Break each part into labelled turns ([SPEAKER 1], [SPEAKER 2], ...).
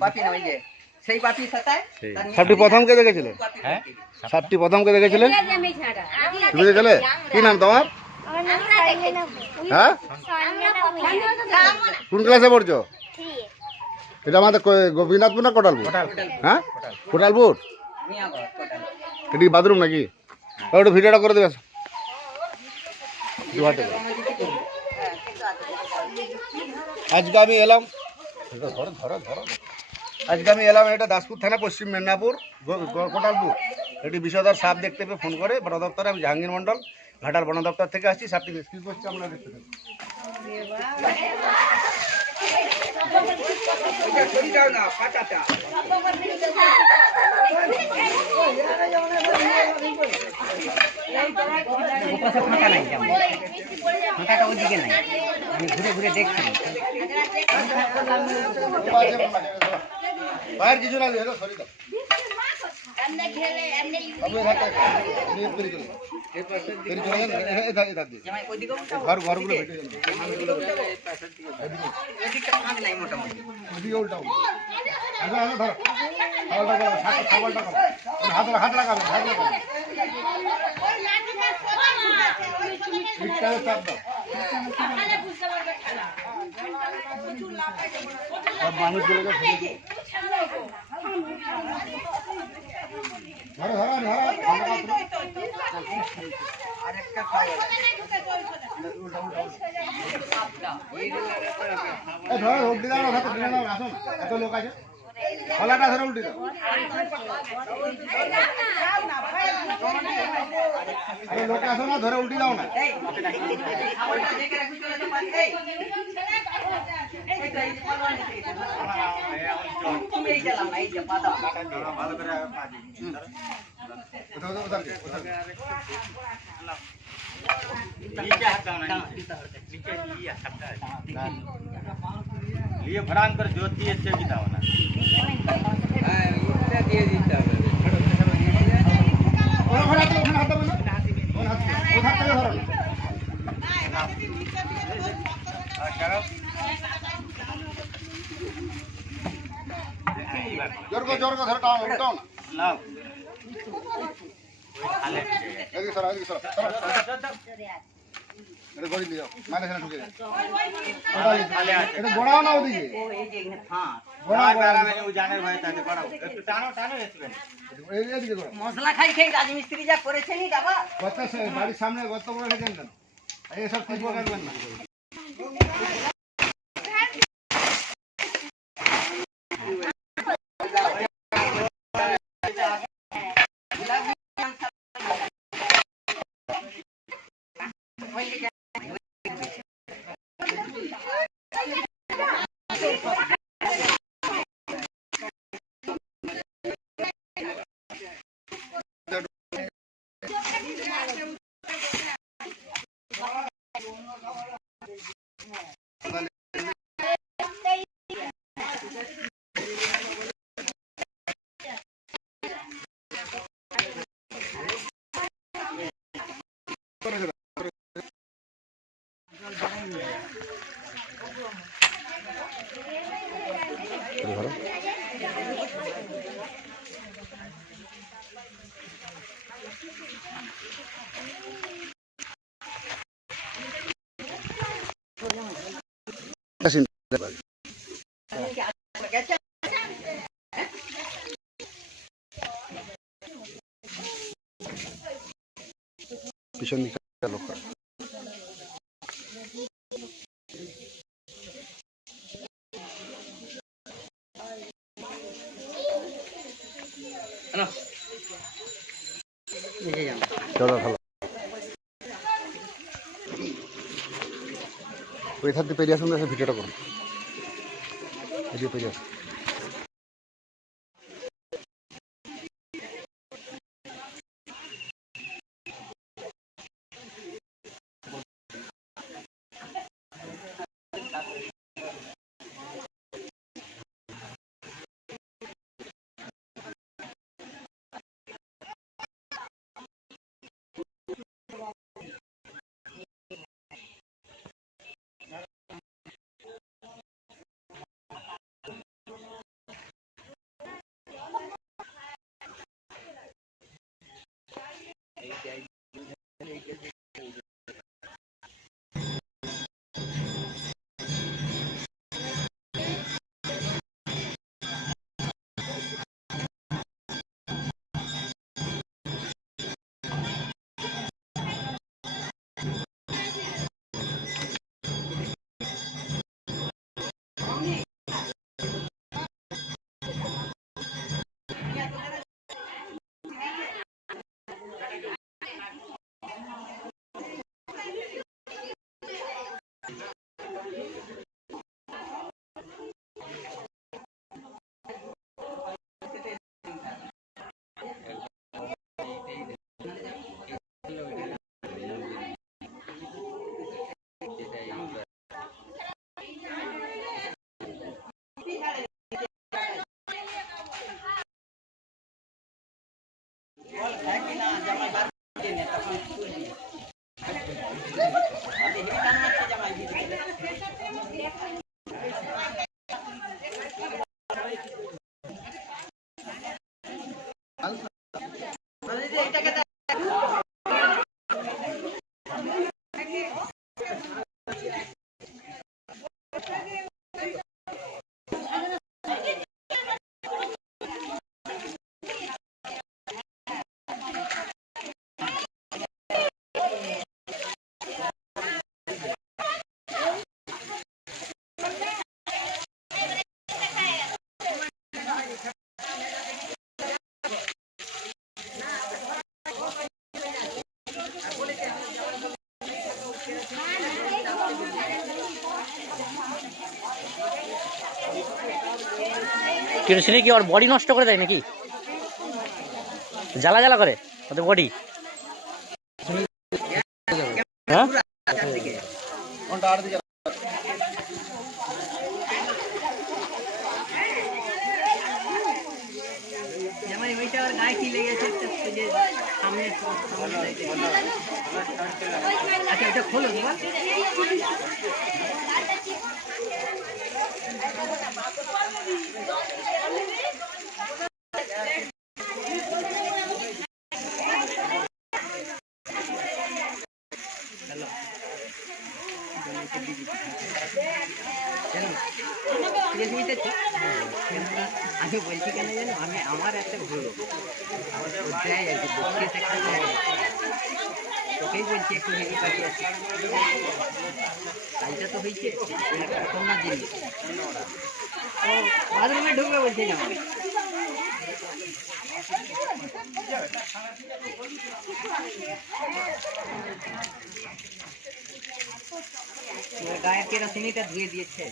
[SPEAKER 1] বাপি না ওই যে সেই বাপির সাথে
[SPEAKER 2] সেই।
[SPEAKER 1] তার নিয়ে
[SPEAKER 3] সাপটি প্রথম কে দেখেছিলেন
[SPEAKER 2] হ্যাঁ?
[SPEAKER 1] বাপি।
[SPEAKER 3] সাপটি প্রথম কে দেখেছিলেন তুমি দেখেছিলে? কি নাম তোমার? হ্যাঁ? কোন ক্লাসে পড়ছো? এটা আমাদের গোপীনাথপুর না কোটালপুর? হ্যাঁ? কোটালপুর। এটি বাথরুম নাকি? ওটা ভিডিওটা করে দেবে। আজকে আমি এলাম। ধরো ধরো ধরো। আজকে আমি এলাম এটা দাসপুর থানা পশ্চিম মেদিনীপুর কোটালপুর এটি বিষধর সাপ দেখতে পেয়ে ফোন করে বন দপ্তরে আমি জাহাঙ্গীর মন্ডল ঘাটাল বন দপ্তর থেকে আসছি সাপটি রেস্কিউ করছি আমরা দেখতে
[SPEAKER 1] আমি ঘুরে ঘুরে দেখছি
[SPEAKER 3] বাইরে কিছু না হেলো সরি দাও আপনি এধারটা নিয়ে বেরিয়ে চলে যান। বেরিয়ে চলে যান, এ- এ- এধার- এধার দিয়ে।
[SPEAKER 1] জামাই ওইদিকেও উঠাও,
[SPEAKER 3] ঘর ঘরগুলো ভেটে যাবে
[SPEAKER 1] ওইদিকেও উঠাও, এই পাশের দিকে উঠাও। এদিকটা ফাঁক নাই মোটামুটি
[SPEAKER 3] ওদিকে উল্টাও আচ্ছা আচ্ছা ধরো খাবারটা করো হাত খাবারটা করো হাত হাত লাগাবে হাত লাগাবে ঠিকঠাক চাপ দাও সব মানুষগুলোকে ফেলে দিও। ধরো এই ধরো উল্টে দাও না হাতে টেনে দাও না, আসো এত লোক আছে খোলাটা ধরে উল্টে দাও উল্টে দাও না।
[SPEAKER 2] लिए भरान कर ज्योति अच्छे की दावना हाँ
[SPEAKER 3] उतना दिए जीता और भरा तो उठा तो बना उठा तो भरा हाँ करो না। জোর করে জোর করে ধরে টানো উল্টাও না।
[SPEAKER 2] ना
[SPEAKER 3] এদিকে সরো এদিকে সরো সরো, সরো। এটা গড়ি দিয়ে যাও মাইলে সেখানে ঢুকে যাও এটা গোড়াও না ওদিকে।
[SPEAKER 1] ও এই যে এখানে ফাঁক
[SPEAKER 3] গোড়া গোড়া
[SPEAKER 2] জানের ভয় থাকে পড়াও একটু টানো টানো এসবেন
[SPEAKER 3] এই- গোড়া
[SPEAKER 1] মশলা খাই খাই রাজমিস্ত্রি যা করেছে নি বাবা।
[SPEAKER 3] বাড়ির সামনে গর্ত করে রেখেছেন কেন? এইসব খুঁজবো কাটবেন না। ধরো পিছন দিকে লোক চলো ভালো ওই ধার দিয়ে পেরিয়ে আসুন না,
[SPEAKER 4] কেরোসিনে কি ওর বডি নষ্ট করে দেয় নাকি? জ্বালা জ্বালা করে ওদের বডি
[SPEAKER 3] ঘণ্টা আট দিকে
[SPEAKER 1] যেমন ওইটা ওর গায়ে কি লেগেছে একটা ওই যে সামনে সামনে side এ। আচ্ছা ওটা খোলো তোমার ঠিক আছে বুঝতে কেননা আমি বলছি কেন জানো আমি আমার একটা ভুল আমাদের ও দেয় আর কি বসিয়ে একটা দেয় তোকেই বলছি, একটু হেঁটে কাছে আছে কাজটা তো হয়েছে, প্রথম না জিনিস ও বাথরুমে ঢুকবে বলছে জামা এবার গায়ের কেরোসিনিটা ধুয়ে দিয়েছে।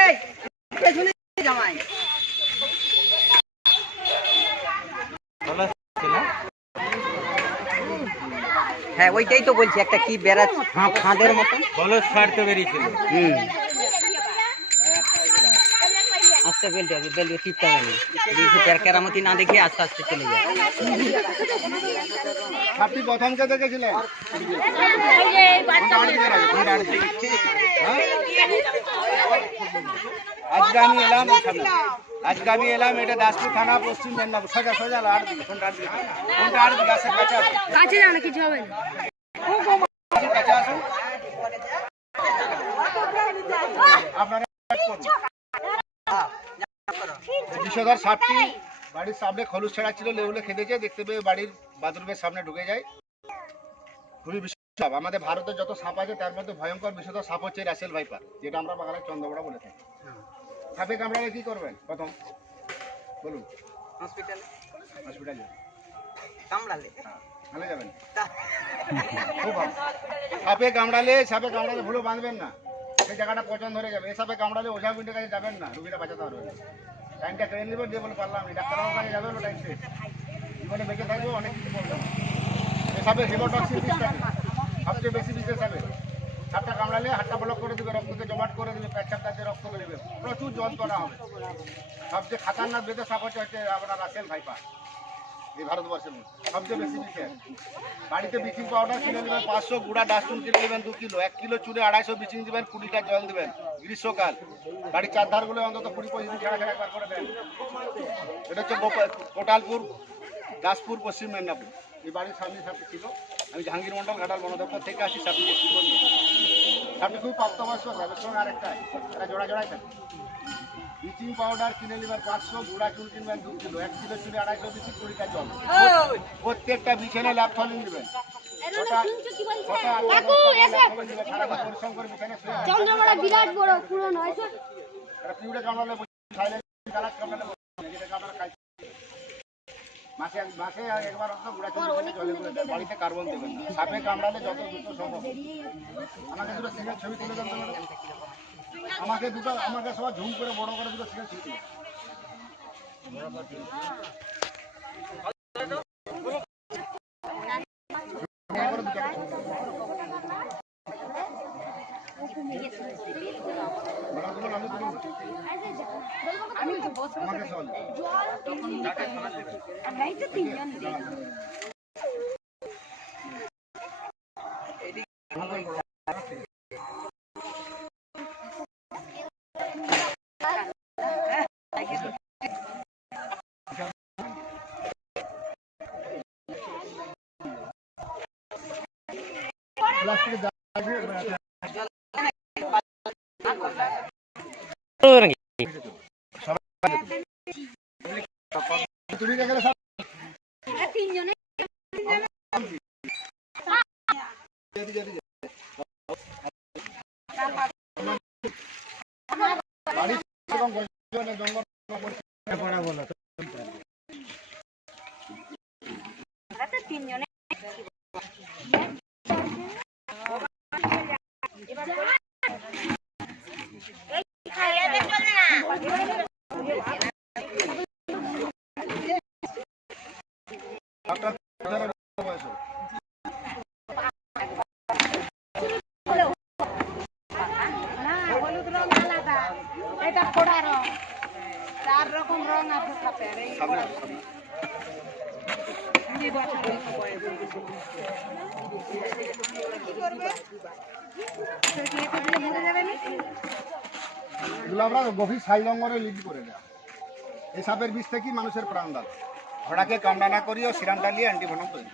[SPEAKER 1] এই পেছনে জামাই হ্যাঁ ওইটাই তো বলছি একটা কি বেড়া ফাঁদের মতো
[SPEAKER 2] কলস ছাড়তে বেরিয়েছিল।
[SPEAKER 1] হুম। আস্তে বেলতে হবে বেলবে টিপতে হবে বেশি তার কেরামতি না দেখে আস্তে আস্তে চলে যায়
[SPEAKER 3] আপনি প্রথম কে দেখেছিলেন ঘণ্টা আট দিকে রাখো, ঘণ্টা আট দিকে। হ্যাঁ? আজকে আমি এলাম এখানে। আজকে আমি এলাম এটা দাসপুর থানা পশ্চিম মেদিনীপুর সোজা সোজা আট দিকে ঘণ্টা আট দিকে ঘণ্টা আট দিকে আসে কাছে আসুন
[SPEAKER 5] কাছে যাও না কিছু হবে না
[SPEAKER 3] আসুন, কাছে আসুন আপনারা এক করুন। বিষধর সাপটি বাড়ির সামনে খলুস ছেঁড়া ছিল লেবুলে খেতেছে দেখতে পেয়ে বাড়ির বাথরুমের সামনে ঢুকে যায়। খুবই বিষধর সাপ। আমাদের ভারতের যত সাপ আছে তার মধ্যে ভয়ঙ্কর বিষধর সাপ হচ্ছে রাসেল ভাইপার যেটা আমরা বাংলায় চন্দ্রবড়া বলে থাকি। সাপে কামড়ালে কি করবেন? প্রথম বলুন।
[SPEAKER 1] হসপিটালে।
[SPEAKER 3] হসপিটালে
[SPEAKER 1] কামড়ালে?
[SPEAKER 3] ভালো যাবেন। সাপে কামড়ালে সাপে কামড়ালে ভুলো বাঁধবেন না। সেই জায়গাটা পচন ধরে যাবে। এ সাপে কামড়ালে ওঝা গুন্ডের কাছে যাবেন না রুগীটা বাঁচাতে পারবেন টাইমটা কেড়ে নেবেন দিয়ে বলে পারলাম না। ডাক্তারবাবুর কাছে যাবে টাইম টাইমে জীবনে বেঁচে থাকব, অনেক কিছু বলবে এসবে হিমোটক্সিন সবচেয়ে বেশি বিশেষ হবে হাতটা কামড়ালে হাতটা ব্লক করে দেবে, রক্তকে জমাট করে দেবে পেটসাপ কাছে রক্ত বেরোবে। প্রচুর যন্ত্রণা হবে। সবচেয়ে খাতারনাক বেঁধে সাপ হচ্ছে আপনার রাসেল ভাইপার এই ভারতবর্ষের সবচেয়ে বেশি বিশেষ বাড়িতে ব্লিচিং পাউডার কিনে নেবেন, পাঁচশো গুঁড়া ডাস্টবিন কিনে নেবেন, দু কিলো, এক কিলো চুলে আড়াইশো ব্লিচিং দেবেন, কুড়ি লিটার জল দেবেন, গ্রীষ্মকাল। বাড়ির চারধারগুলো অন্তত কুড়ি পঁচিশ দিন ছাড়া একবার করে দেন। এটা হচ্ছে কোটালপুর দাসপুর, পশ্চিম মেদিনীপুর। এই বাড়ির সামনে সাপটি ছিল। আমি জাহাঙ্গীর মন্ডল ঘাটাল বন দপ্তর থেকে আসি সাপটি একটু করি সাপটি খুব প্রাপ্তবয়স্ক সাপের সঙ্গে আরেকটা এটা জোড়া জোড়াই থাকে। ব্লিচিং পাউডার কিনে নেবেন পাঁচশো গুঁড়া চুল কিনবেন দু কিলো এক কিলো চুলে আড়াইশো ব্লিচিং কুড়ি জল। প্রত্যেকটা বিছানে থলিন দেবেন। সারাদিন পরিশ্রম করে বিছানে শুয়ে
[SPEAKER 5] বিরাট বড় পুরো নয়
[SPEAKER 3] এটা কামড়ালে সাইলেন্ট কালার কামড়ালে যেটাকে আপনারা খাই। মাসে মাসে একবার অন্তত গুঁড়া চুল জলে বাড়িতে কার্বন দেবেন সাপে কামড়ালে যত দ্রুত সম্ভব। আমাকে দুটো ছবি তুলে দেন। আমাকে দুটো আমাকে সবাই ঝুম করে বড় করে দুটো করে দুটো ছবি তুলে দেন। ম্যাডাম, তোমার
[SPEAKER 5] তিনজনে
[SPEAKER 6] না হলুদ রং আলাদা এটা খোড়া রং। চার রকম রং আছে সাপের এই
[SPEAKER 3] আমরা গভীর সাই লঙ্গরে লিড করে দেওয়া এই সাপের বিষ থেকেই মানুষের প্রাণ দান ঘোড়াকে কামড়া না করিও সিরাম ডালিয়ে অ্যান্টিভেনম তৈরি।